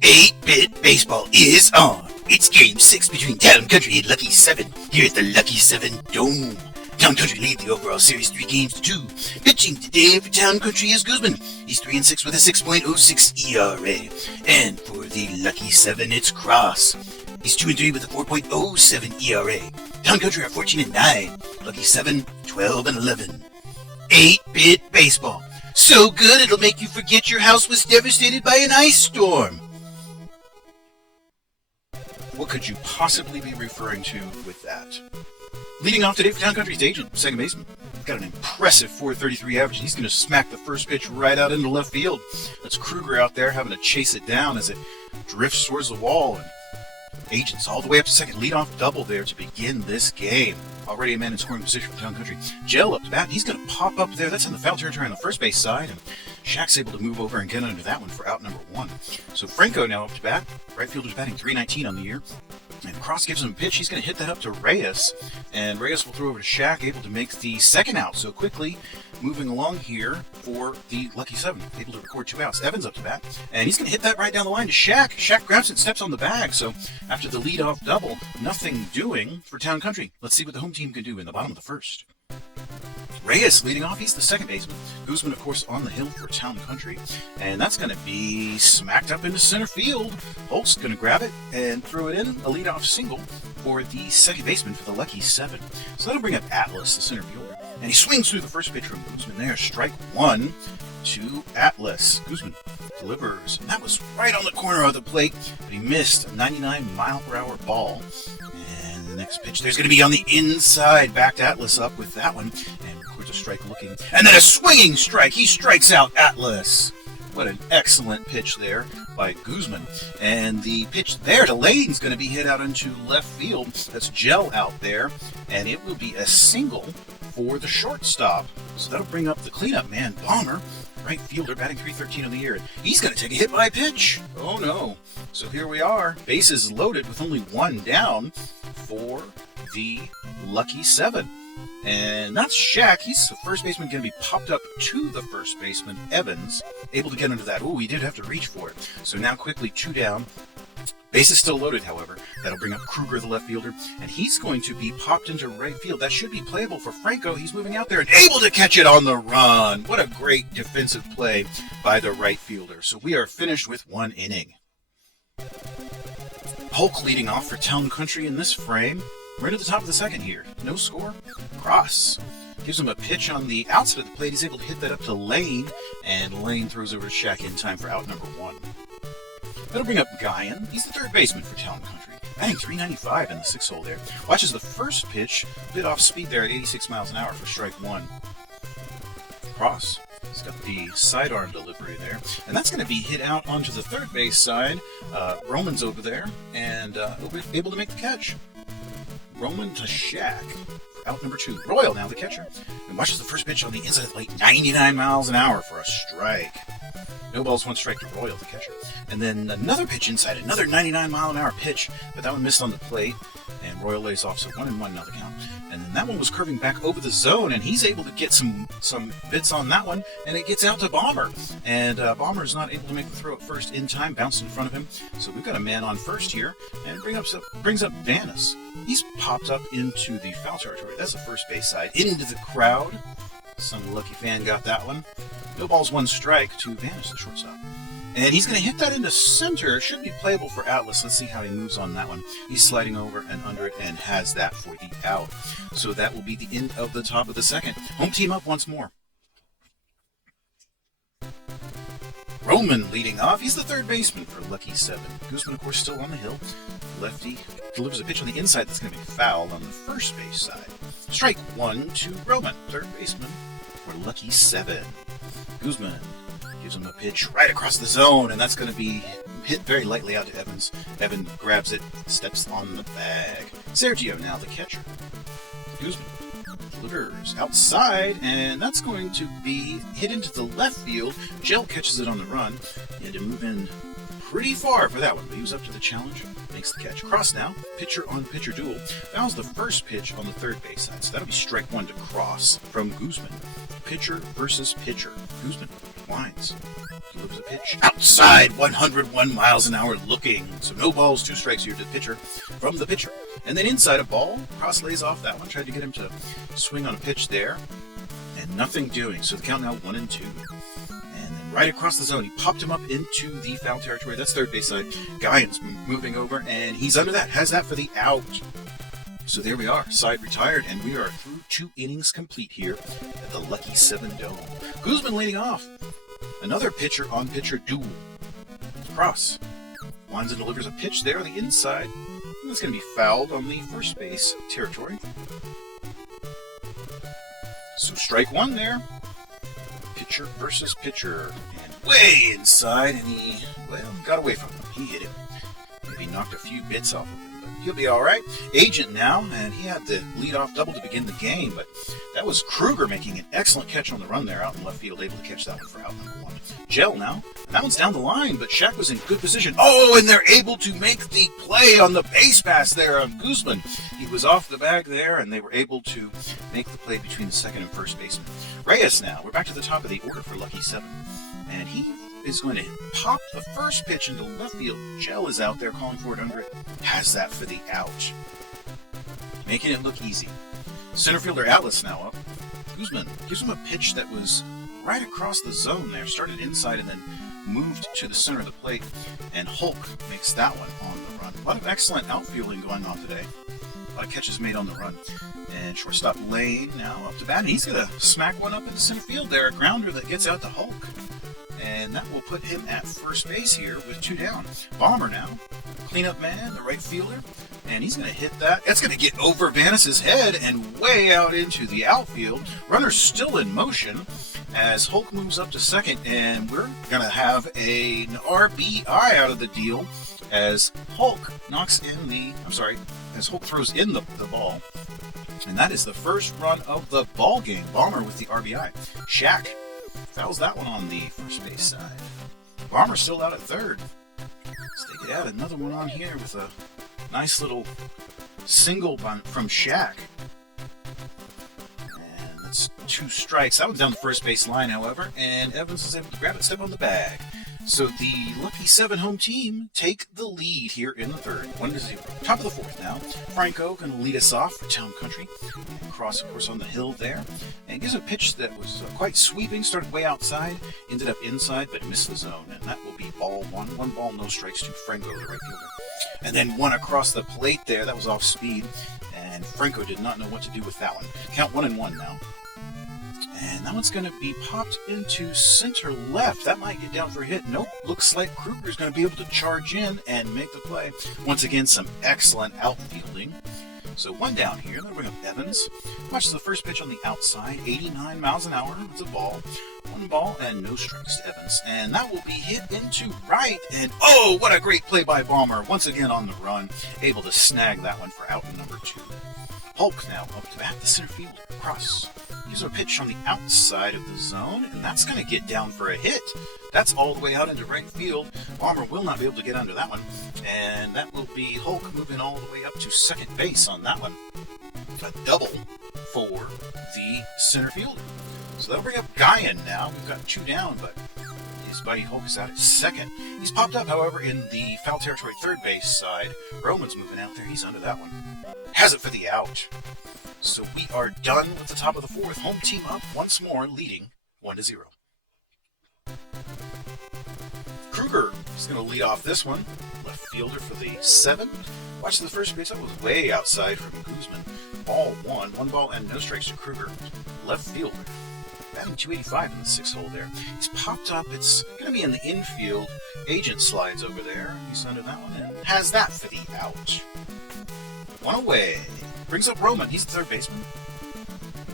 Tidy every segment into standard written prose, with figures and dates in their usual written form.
8-bit baseball is on. It's Game 6 between Town Country and Lucky 7 here at the Lucky 7 Dome. Town Country lead the overall series 3-2. Pitching today for Town Country is Guzman. He's 3-6 with a 6.06 ERA. And for the Lucky 7, it's Cross. He's 2-3 with a 4.07 ERA. Town Country are 14-9. Lucky 7, 12-11. 8-bit baseball. So good it'll make you forget your house was devastated by an ice storm. What could you possibly be referring to with that? Leading off today for Town Country's agent, second baseman. Got an impressive .433 average. He's going to smack the first pitch right out into left field. That's Kruger out there having to chase it down as it drifts towards the wall. And agent's all the way up to second. Leadoff double there to begin this game. Already a man in scoring position for Town Country. Gel up to bat. He's going to pop up there. That's in the foul territory on the first base side. And Shaq's able to move over and get under that one for out number 1. So Franco now up to bat. Right fielder's batting .319 on the year. And Cross gives him a pitch. He's going to hit that up to Reyes. And Reyes will throw over to Shaq, able to make the second out. So quickly moving along here for the Lucky 7. Able to record 2 outs. Evans up to bat. And he's going to hit that right down the line to Shaq. Shaq grabs it and steps on the bag. So after the leadoff double, nothing doing for Town Country. Let's see what the home team can do in the bottom of the first. Reyes leading off. He's the second baseman. Guzman, of course, on the hill for Town Country. And that's going to be smacked up into center field. Holt's going to grab it and throw it in. A leadoff single for the second baseman for the Lucky 7. So that'll bring up Atlas, the center fielder. And he swings through the first pitch from Guzman there. Strike 1 to Atlas. Guzman delivers. And that was right on the corner of the plate. But he missed a 99-mile-per-hour ball. And the next pitch, there's going to be on the inside. Backed Atlas up with that one. And records a strike looking. And then a swinging strike. He strikes out Atlas. What an excellent pitch there by Guzman. And the pitch there to Lane's going to be hit out into left field. That's Gel out there. And it will be a single for the shortstop. So that'll bring up the cleanup man, Bomber. Right fielder batting .313 on the year. He's going to take a hit by a pitch. Oh no. So here we are. Bases loaded with only 1 down for the Lucky 7. And that's Shaq. He's the first baseman going to be popped up to the first baseman, Evans. Able to get under that. Oh, he did have to reach for it. So now quickly 2 down. Bases still loaded, however. That'll bring up Kruger, the left fielder, and he's going to be popped into right field. That should be playable for Franco. He's moving out there and able to catch it on the run. What a great defensive play by the right fielder. So we are finished with 1 inning. Polk leading off for Town Country in this frame. Right at the top of the second here. No score. Cross gives him a pitch on the outside of the plate. He's able to hit that up to Lane, and Lane throws over to Shaq in time for out number 1. That'll bring up Guyan. He's the third baseman for Town Country. Batting .395 in the 6th hole there. Watches the first pitch, a bit off speed there at 86 miles an hour for strike 1. Cross. He's got the sidearm delivery there. And that's going to be hit out onto the third base side. Roman's over there, and able to make the catch. Roman to Shaq for out number 2. Royal now the catcher. And watches the first pitch on the inside of the plate. 99 miles an hour for a strike. No balls, 1 strike to Royal, the catcher. And then another pitch inside, another 99-mile-an-hour pitch, but that one missed on the plate, and Royal lays off, so 1-1 now the count. And then that one was curving back over the zone, and he's able to get some bits on that one, and it gets out to Bomber. And Bomber's not able to make the throw at first in time, bounced in front of him. So we've got a man on first here, and brings up Vanis. He's popped up into the foul territory. That's the first base side, into the crowd. Some lucky fan got that one. No balls, 1 strike to Vanis, the shortstop. And he's going to hit that into center. Should be playable for Atlas. Let's see how he moves on that one. He's sliding over and under it and has that for the out. So that will be the end of the top of the second. Home team up once more. Roman leading off. He's the third baseman for Lucky 7. Guzman, of course, still on the hill. Lefty delivers a pitch on the inside that's going to be fouled on the first base side. Strike 1 to Roman, third baseman for Lucky 7. Guzman gives him a pitch right across the zone, and that's going to be hit very lightly out to Evans. Evans grabs it, steps on the bag. Sergio now the catcher. Guzman delivers outside, and that's going to be hit into the left field. Gel catches it on the run. He had to move in pretty far for that one, but he was up to the challenge. Makes the catch. Cross now. Pitcher on pitcher duel. That was the first pitch on the third base side, so that'll be strike 1 to Cross from Guzman. Pitcher versus pitcher. Guzman Winds. Delivers a pitch. Outside, 101 miles an hour looking. So no balls, 2 strikes here to the pitcher from the pitcher. And then inside a ball. Cross lays off that one. Tried to get him to swing on a pitch there. And nothing doing. So the count now 1-2. And then right across the zone, he popped him up into the foul territory. That's third base side. Guyan's moving over, and he's under that. Has that for the out. So there we are. Side retired, and we are through 2 innings complete here at the Lucky 7 Dome. Guzman leading off. Another pitcher-on-pitcher duel. Cross. Winds and delivers a pitch there on the inside. And that's going to be fouled on the first base territory. So strike 1 there. Pitcher versus pitcher. And way inside, and he, got away from him. He hit him. Maybe knocked a few bits off of him. He'll be all right. Agent now, and he had the leadoff double to begin the game, but that was Kruger making an excellent catch on the run there out in left field, able to catch that one for out number 1. Gel now, and that one's down the line, but Shaq was in good position. Oh, and they're able to make the play on the base pass there on Guzman. He was off the bag there, and they were able to make the play between the second and first baseman. Reyes now, we're back to the top of the order for Lucky 7, and he is going to pop the first pitch into left field. Gel is out there calling for it under it. Has that for the out. Making it look easy. Center fielder Atlas now up. Guzman gives him a pitch that was right across the zone there. Started inside and then moved to the center of the plate. And Hulk makes that one on the run. A lot of excellent outfielding going on today. A lot of catches made on the run. And shortstop Lane now up to bat. And he's going to smack one up into center field there. A grounder that gets out to Hulk. And that will put him at first base here with 2 down. Bomber now. Cleanup man, the right fielder. And he's going to hit that. That's going to get over Vanis's head and way out into the outfield. Runner's still in motion as Hulk moves up to second. And we're going to have an RBI out of the deal as Hulk as Hulk throws in the ball. And that is the first run of the ball game. Bomber with the RBI. Shaq fouls that one on the first base side. Bomber's still out at third. So they could add another one on here with a nice little single from Shaq. And that's 2 strikes. That one's down the first base line, however, and Evans is able to grab it, step on the bag. So the Lucky 7 home team take the lead here in the third, 1-0. Top of the fourth now. Franco going to lead us off for Town Country. Cross, of course, on the hill there. And gives a pitch that was quite sweeping. Started way outside, ended up inside, but missed the zone. And that will be ball 1. 1 ball, no strikes to Franco, the right fielder. And then one across the plate there. That was off speed. And Franco did not know what to do with that one. Count 1-1 now. And that one's going to be popped into center left. That might get down for a hit. Nope. Looks like Kruger's going to be able to charge in and make the play. Once again, some excellent outfielding. So 1 down here. They'll bring up Evans. Watch the first pitch on the outside. 89 miles an hour. It's a ball. 1 ball and no strikes to Evans. And that will be hit into right. And oh, what a great play by Bomber. Once again on the run. Able to snag that one for out number 2. Hulk now up to bat, the center field. Cross. Gives a pitch on the outside of the zone, and that's going to get down for a hit. That's all the way out into right field. Bomber will not be able to get under that one, and that will be Hulk moving all the way up to second base on that one. A double for the center fielder. So that'll bring up Guyan now. We've got 2 down, but his buddy Hulk is out at second. He's popped up, however, in the foul territory third base side. Roman's moving out there. He's under that one. Has it for the out. So we are done with the top of the fourth. Home team up once more, leading 1-0. Kruger is going to lead off this one. Left fielder for the 7. Watch the first base. That was way outside from Guzman. Ball 1. 1 ball and no strikes to Kruger. Left fielder. Batting 285 in the 6th hole there. He's popped up. It's going to be in the infield. Agent slides over there. He's under that one and has that for the out. 1 away. Brings up Roman. He's the third baseman.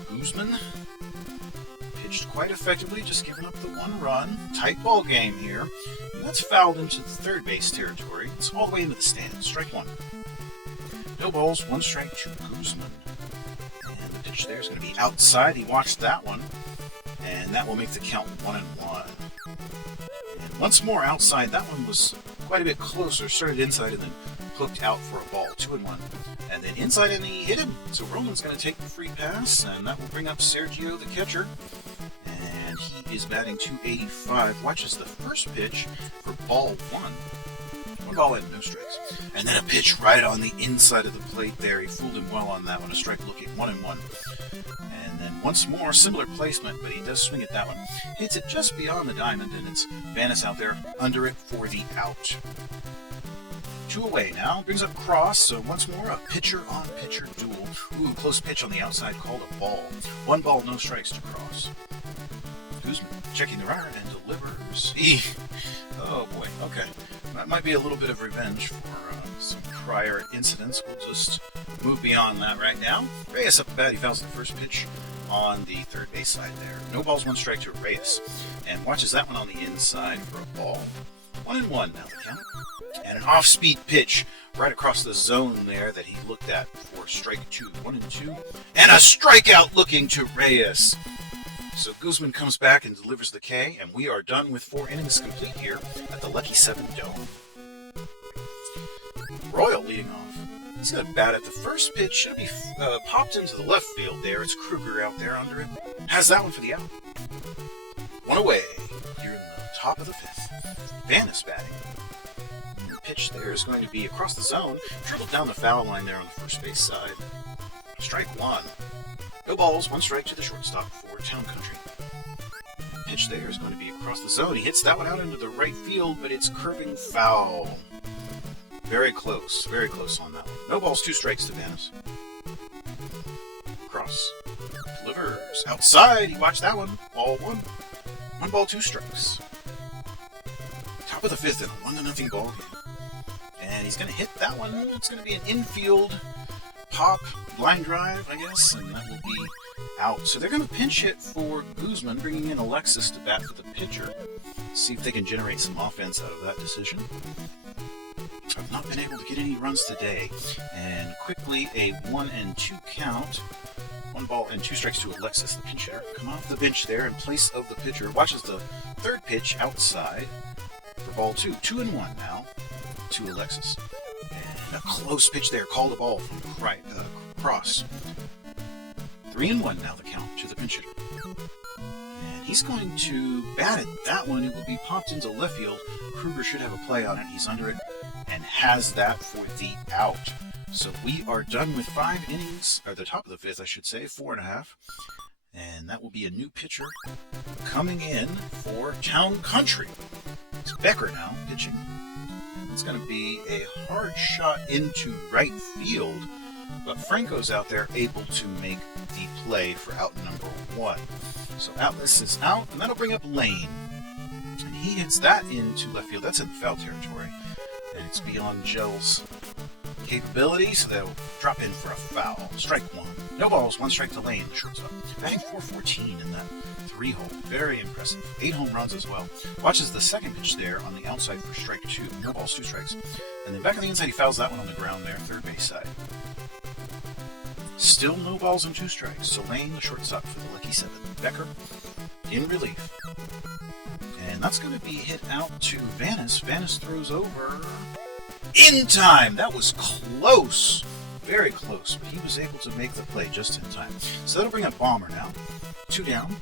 Guzman pitched quite effectively, just giving up the 1 run. Tight ball game here. And that's fouled into the third base territory. It's all the way into the stands. Strike 1. No balls, 1 strike to Guzman. And the pitch there is going to be outside. He watched that one. And that will make the count 1-1. And once more outside. That one was quite a bit closer. Started inside and then hooked out for a ball. 2-1. And then inside, and he hit him. So Roman's going to take the free pass, and that will bring up Sergio, the catcher. And he is batting .285. Watches the first pitch for ball one. One ball and no strikes. And then a pitch right on the inside of the plate there. He fooled him well on that one. A strike looking 1-1. And then once more, similar placement, but he does swing at that one. Hits it just beyond the diamond, and it's Vanis out there under it for the out. 2 away now. Brings up Cross, so once more a pitcher-on-pitcher duel. Ooh, close pitch on the outside, called a ball. 1 ball, no strikes to Cross. Guzman checking the runner and delivers. Oh boy, okay. That might be a little bit of revenge for some prior incidents. We'll just move beyond that right now. Reyes up the bat. He fouls the first pitch on the third base side there. No balls, 1 strike to Reyes. And watches that one on the inside for a ball. 1-1 now the count. And an off-speed pitch right across the zone there that he looked at for strike 2. 1-2. And a strikeout looking to Reyes. So Guzman comes back and delivers the K, and we are done with 4 innings complete here at the Lucky 7 Dome. Royal leading off. He's going to bat at the first pitch. Should be popped into the left field there. It's Kruger out there under it. Has that one for the out. 1 away here in the top of the 5th. Vanis batting. The pitch there is going to be across the zone. Dribbled down the foul line there on the first base side. Strike 1. No balls, 1 strike to the shortstop for Town Country. Pitch there is going to be across the zone. He hits that one out into the right field, but it's curving foul. Very close on that one. No balls, 2 strikes to Vanis. Cross. Delivers. Outside, he watched that one. Ball 1. 1 ball, 2 strikes. Top of the 5th in a 1-0 ball game. And he's going to hit that one. It's going to be an infield pop, line drive, I guess, and that will be out. So they're going to pinch hit for Guzman, bringing in Alexis to bat for the pitcher. See if they can generate some offense out of that decision. I've not been able to get any runs today. And quickly a 1-2 count. 1 ball and 2 strikes to Alexis, the pinch hitter. Come off the bench there in place of the pitcher. Watches the third pitch outside for ball 2. 2-1 now to Alexis. And a close pitch there. Called a ball from Cross. 3-1 now the count to the pinch hitter. And he's going to bat at that one. It will be popped into left field. Kruger should have a play on it. He's under it and has that for the out. So we are done with 5 innings, or the top of the 5th, I should say, 4.5. And that will be a new pitcher coming in for Town Country. It's Becker now pitching. It's going to be a hard shot into right field, but Franco's out there able to make the play for out number 1. So Atlas is out, and that'll bring up Lane. And he hits that into left field. That's in foul territory. And it's beyond Gel's capability, so they'll drop in for a foul. Strike 1. No balls, 1 strike to Lane, the shortstop. Batting .414 in that 3-hole. Very impressive. 8 home runs as well. Watches the second pitch there on the outside for strike 2. No balls, 2 strikes. And then back on the inside, he fouls that one on the ground there, third base side. Still no balls and 2 strikes. So Lane, the shortstop for the Lucky 7. Becker in relief. And that's going to be hit out to Vanis. Vanis throws over in time. That was close. Very close. But he was able to make the play just in time. So that'll bring up Bomber now. 2 down.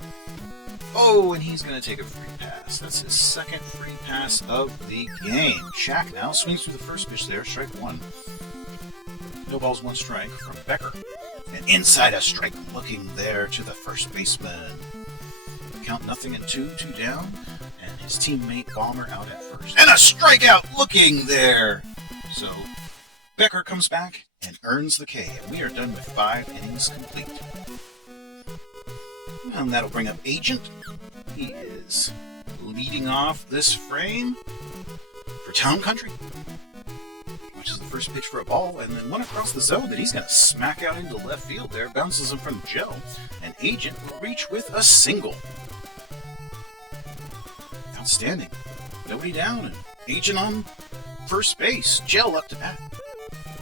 Oh, and he's going to take a free pass. That's his second free pass of the game. Shaq now swings through the first pitch there. Strike 1. No balls, 1 strike from Becker. And inside a strike looking there to the first baseman. Count 0-2, 2 down. And his teammate Bomber out at first. And a strikeout looking there. So Becker comes back and earns the K. And we are done with 5 innings complete. And that'll bring up Agent. He is leading off this frame for Town Country. Which is the first pitch for a ball, and then one across the zone that he's going to smack out into left field there. Bounces in front of Joe, and Agent will reach with a single. Outstanding. Nobody down, and Agent on first base. Gel up to bat.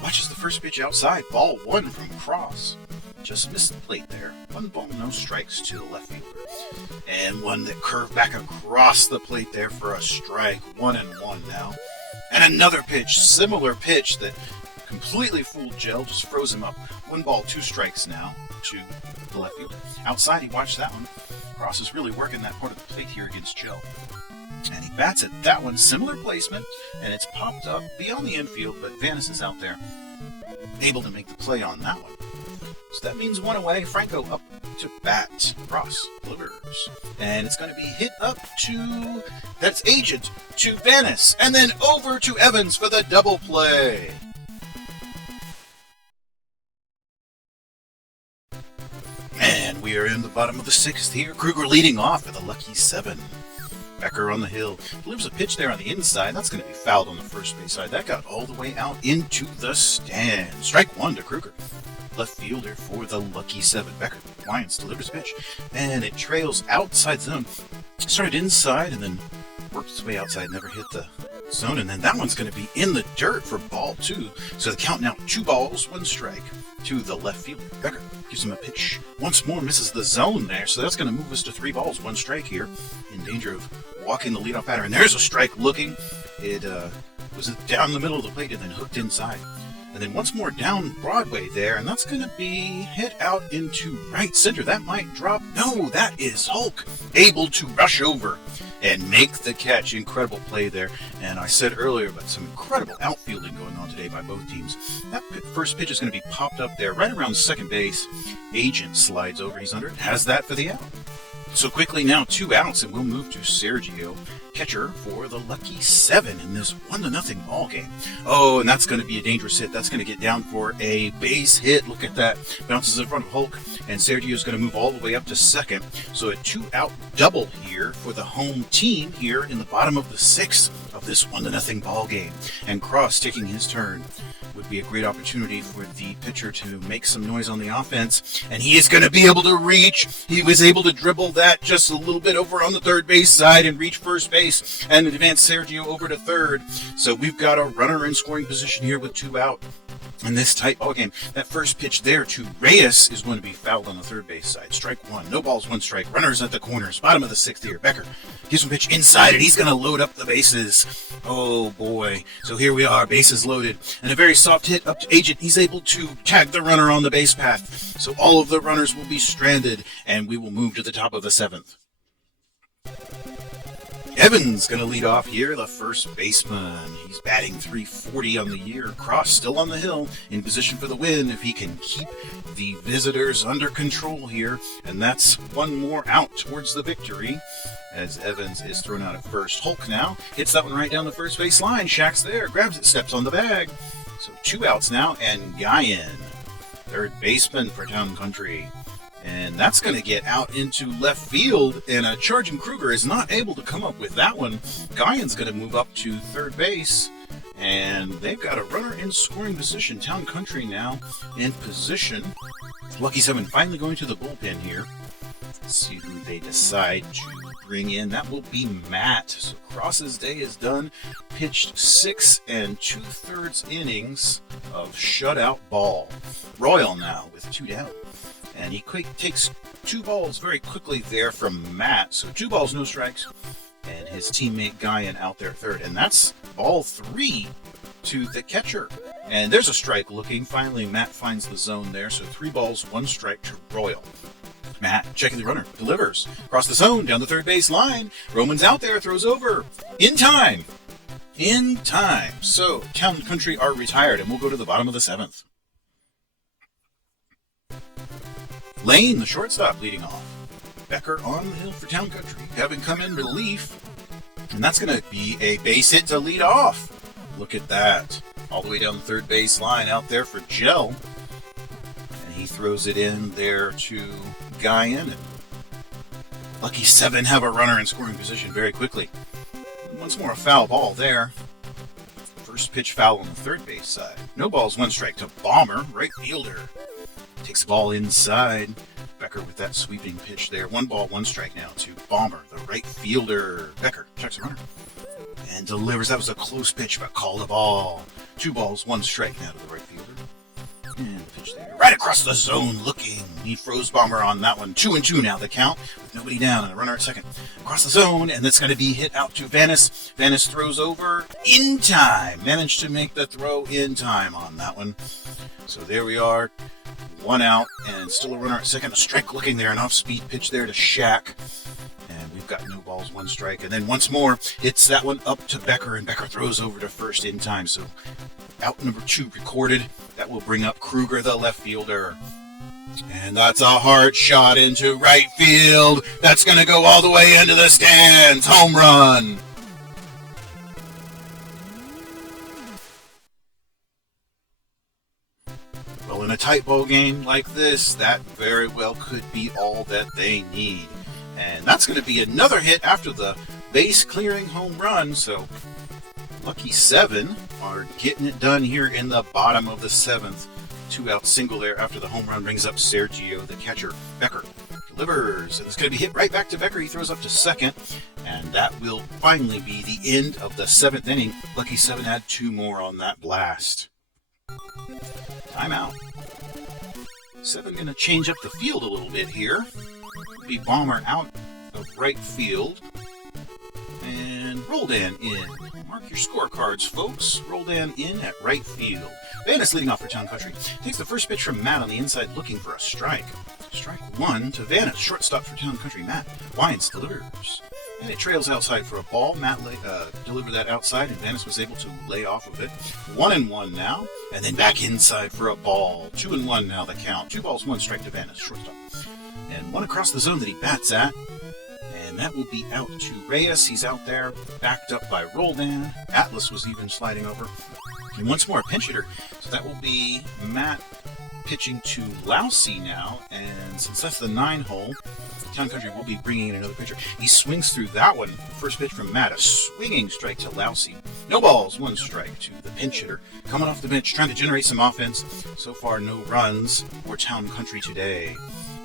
Watches the first pitch outside. Ball 1 from Cross. Just missed the plate there. 1 ball, no strikes to the left fielder. And one that curved back across the plate there for a strike. 1-1 now. And another pitch, similar pitch that completely fooled Gel, just froze him up. 1 ball, 2 strikes now to the left fielder. Outside, he watched that one. Cross is really working that part of the plate here against Joe. And he bats at that one, similar placement, and it's popped up beyond the infield, but Vanis is out there, able to make the play on that one. So that means one away. Franco up to bat. Cross delivers. And it's going to be hit up to, that's Agent, to Vanis, and then over to Evans for the double play. And we are in the bottom of the sixth here. Kruger leading off with a lucky 7. Becker on the hill delivers a pitch there on the inside. That's going to be fouled on the first base side. That got all the way out into the stand. Strike 1 to Kruger. Left fielder for the lucky 7. Becker Lions delivers pitch, and it trails outside zone. Started inside and then worked its way outside. Never hit the zone, and then that one's going to be in the dirt for ball 2. So the count now 2 balls, 1 strike to the left fielder. Becker gives him a pitch. Once more misses the zone there, so that's going to move us to 3 balls, 1 strike here. In danger of walking the leadoff batter, and there's a strike looking. It was down the middle of the plate and then hooked inside. And then once more down Broadway there, and that's going to be hit out into right center. That might drop. No, that is Hulk, able to rush over and make the catch. Incredible play there. And I said earlier about some incredible outfielding going on today by both teams. That first pitch is going to be popped up there right around second base. Agent slides over. He's under it. Has that for the out. So quickly now 2 outs, and we'll move to Sergio, catcher for the lucky 7 in this 1-0 ball game. Oh, and that's going to be a dangerous hit. That's going to get down for a base hit. Look at that. Bounces in front of Hulk, and Sergio is going to move all the way up to second. So a 2-out double here for the home team here in the bottom of the 6th of this 1-0 ball game. And Cross taking his turn. Would be a great opportunity for the pitcher to make some noise on the offense, and he is going to be able to reach. He was able to dribble that just a little bit over on the third base side and reach first base and advance Sergio over to third. So we've got a runner in scoring position here with 2 out in this tight ball game. That first pitch there to Reyes is going to be fouled on the third base side. Strike 1. No balls, 1 strike. Runners at the corners. Bottom of the 6th here. Becker gives him a pitch inside, and he's going to load up the bases. Oh, boy. So here we are. Bases loaded. And a very soft hit up to Agent. He's able to tag the runner on the base path. So all of the runners will be stranded, and we will move to the top of the 7th. Evans going to lead off here, the first baseman. He's batting .340 on the year. Cross still on the hill, in position for the win if he can keep the visitors under control here. And that's 1 more out towards the victory as Evans is thrown out at first. Hulk now hits that one right down the first base line. Shaq's there, grabs it, steps on the bag. So 2 outs now, and Guyan, third baseman for Town Country. And that's going to get out into left field, and charging Kruger is not able to come up with that one. Guyan's going to move up to third base, and they've got a runner in scoring position. Town Country now in position. Lucky 7 finally going to the bullpen here. Let's see who they decide to bring in. That will be Matt. So Cross's day is done. Pitched 6 2/3 innings of shutout ball. Royal now with 2 down. And he takes 2 balls very quickly there from Matt. So 2 balls, no strikes. And his teammate Guyan out there third. And that's ball 3 to the catcher. And there's a strike looking. Finally, Matt finds the zone there. So 3 balls, 1 strike to Royal. Matt checking the runner. Delivers. Across the zone, down the third base line. Roman's out there, throws over. In time. In time. So Town Country are retired. And we'll go to the bottom of the 7th. Lane, the shortstop, leading off. Becker on the hill for Town Country, having come in relief. And that's going to be a base hit to lead off. Look at that. All the way down the third base line out there for Gel. And he throws it in there to Guyan. And Lucky 7 have a runner in scoring position very quickly. Once more a foul ball there. First pitch foul on the third base side. No balls, 1 strike to Bomber, right fielder. Takes the ball inside. Becker with that sweeping pitch there. 1 ball, 1 strike now to Bomber, the right fielder. Becker checks the runner and delivers. That was a close pitch, but called a ball. 2 balls, 1 strike now to the right fielder. And the pitch there. right across the zone looking. He froze bomber on that one. 2-2 now the count, with nobody down and a runner at second. Across the zone, and that's going to be hit out to Vanis. Vanis throws over in time. Managed to make the throw in time on that one. So there we are. One out, and still a runner at second. A strike looking there, an off-speed pitch there to Shaq. And we've got no balls, one strike. And then once more, hits that one up to Becker, and Becker throws over to first in time. So out number 2 recorded. That will bring up Kruger, the left fielder. And that's a hard shot into right field. That's going to go all the way into the stands. Home run. Well, in a tight ball game like this, that very well could be all that they need. And that's going to be another hit after the base-clearing home run. So Lucky 7 are getting it done here in the bottom of the 7th. 2-out single there after the home run brings up Sergio, the catcher. Becker delivers, and it's going to be hit right back to Becker. He throws up to second, and that will finally be the end of the 7th inning. Lucky 7 had 2 more on that blast. Timeout. 7 going to change up the field a little bit here. Be Bomber out of right field. And Roldan in. Mark your scorecards, folks. Roldan in at right field. Vanis leading off for Town Country. Takes the first pitch from Matt on the inside looking for a strike. Strike 1 to Vanis. Shortstop for Town Country. Matt Wines delivers. And it trails outside for a ball. Matt delivered that outside, and Vanis was able to lay off of it. 1-1 now, and then back inside for a ball. 2-1 now the count. 2 balls, 1 strike to Vanis, shortstop. And one across the zone that he bats at. And that will be out to Reyes. He's out there, backed up by Roldan. Atlas was even sliding over. And once more, a pinch hitter. So that will be Matt pitching to Lousy now. And since that's the 9-hole, Town Country will be bringing in another pitcher. He swings through that one. First pitch from Matt, a swinging strike to Lousy. No balls, 1 strike to the pinch hitter. Coming off the bench, trying to generate some offense. So far, no runs for Town Country today.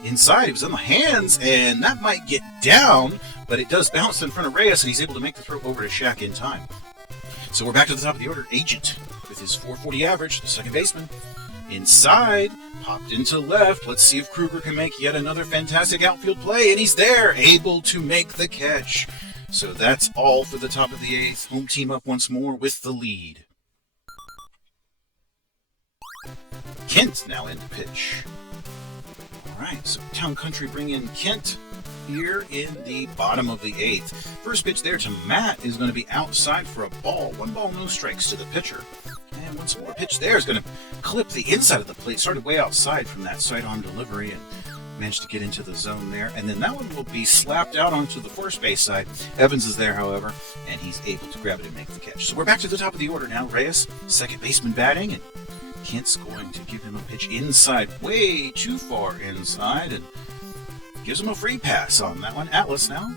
Inside, it was in the hands, and that might get down, but it does bounce in front of Reyes, and he's able to make the throw over to Shaq in time. So we're back to the top of the order. Agent with his .440 average, the second baseman. Inside, popped into left. Let's see if Kruger can make yet another fantastic outfield play, and he's there, able to make the catch. So that's all for the top of the 8th. Home team up once more with the lead. Kent now in to pitch. All right, so Town Country bring in Kent here in the bottom of the 8th. First pitch there to Matt is going to be outside for a ball. 1 ball, no strikes to the pitcher. And once more, pitch there is going to clip the inside of the plate. Started way outside from that side-on delivery and managed to get into the zone there. And then that one will be slapped out onto the first base side. Evans is there, however, and he's able to grab it and make the catch. So we're back to the top of the order now. Reyes, second baseman batting, and Kent's going to give him a pitch inside, way too far inside, and gives him a free pass on that one. Atlas now.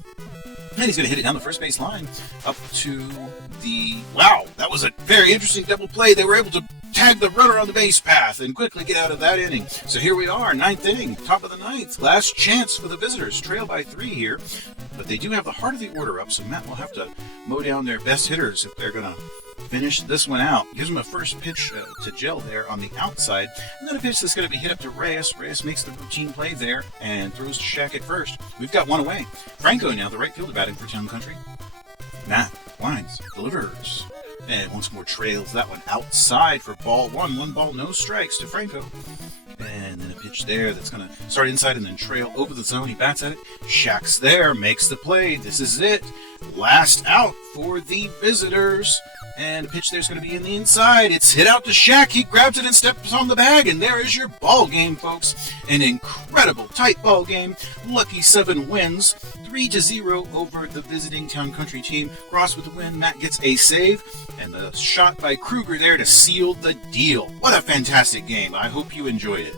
And he's going to hit it down the first base line up to the... Wow, that was a very interesting double play. They were able to tag the runner on the base path and quickly get out of that inning. So here we are, 9th inning, top of the 9th. Last chance for the visitors. Trail by 3 here. But they do have the heart of the order up, so Matt will have to mow down their best hitters if they're going to finish this one out. Gives him a first pitch to Gel there on the outside, and then a pitch that's going to be hit up to Reyes. Reyes makes the routine play there and throws to Shaq at first. We've got one away. Franco now, the right fielder batting for Town Country. Matt Wines delivers, and once more trails that one outside for ball 1. 1 ball, no strikes to Franco. And then a pitch there that's going to start inside and then trail over the zone. He bats at it. Shaq's there, makes the play. This is it. Last out for the visitors. And a pitch there's going to be in the inside. It's hit out to Shaq. He grabs it and steps on the bag. And there is your ball game, folks. An incredible tight ball game. Lucky 7 wins 3-0 over the visiting Town Country team. Cross with the win. Matt gets a save. And the shot by Kruger there to seal the deal. What a fantastic game. I hope you enjoyed it.